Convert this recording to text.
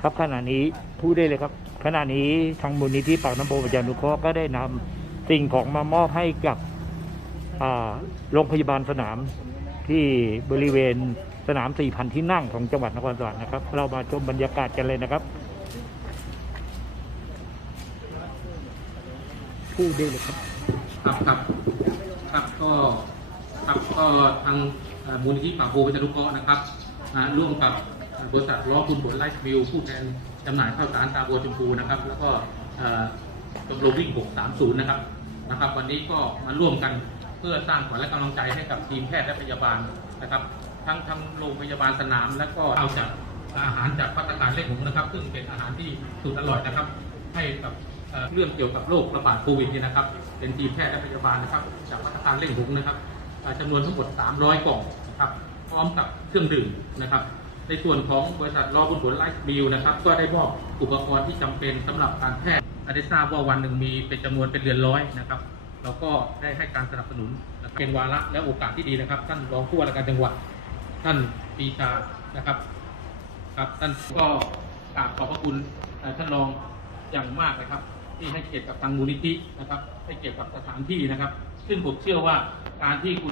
ครับขณะนี้พูดได้เลยครับ ขณะนี้ทางมูลนิธิปากน้ำโพประชานุเคราะห์ก็ได้นำสิ่งของมามอบให้กับโรงพยาบาลสนามที่บริเวณสนาม 4,000 ที่นั่งของจังหวัดนครสวรรค์นะครับ เรามาชมบรรยากาศกันเลยนะครับพูดได้เลยครับ ครับครับครับก็ครับก็ทางมูลนิธิปากโพประชานุเคราะห์นะครับอ่าร่วมกับ บริษัทล้อคุณผลไลฟ์มิลผู้แทนจำหน่ายข้าวสารตาบัวชมพูนะครับ แล้วก็เอ่อชมรมวิ่ง 630 นะครับนะครับ วันนี้ก็มาร่วมกันเพื่อสร้างขวัญและกำลังใจให้กับทีมแพทย์และพยาบาลนะครับ ทั้งทั้งโรงพยาบาลสนาม และก็เอาจากอาหารจากพัตตารเล็กหงนะครับ ซึ่งเป็นอาหารที่สุดอร่อยนะครับ ให้กับเรื่องเกี่ยวกับโรคระบาดโควิดนี่นะครับ เป็นทีมแพทย์และพยาบาลนะครับ จากพัฒนาเร่งหุงนะครับจำนวนทั้งหมด 300 กล่องนะครับ พร้อมกับเครื่องดื่มนะครับ ในส่วนของบริษัทรอบุญผลไลฟ์บิลนะครับก็ได้มอบอุปกรณ์ที่จำเป็นสำหรับการแพทย์ได้ทราบว่าวันหนึ่งมีเป็นจำนวนเป็นเรือนร้อยนะครับเราก็ได้ให้การสนับสนุนเป็นวาระและโอกาสที่ดีนะครับ ท่านรองผู้ว่าราชการจังหวัด ท่านปีชานะครับครับท่านก็กราบขอบพระคุณท่านรองอย่างมากนะครับ ที่ให้เกียรติกับทางมูลนิธินะครับ ให้เกียรติกับสถานที่นะครับ ซึ่งผมเชื่อว่าการที่คุณ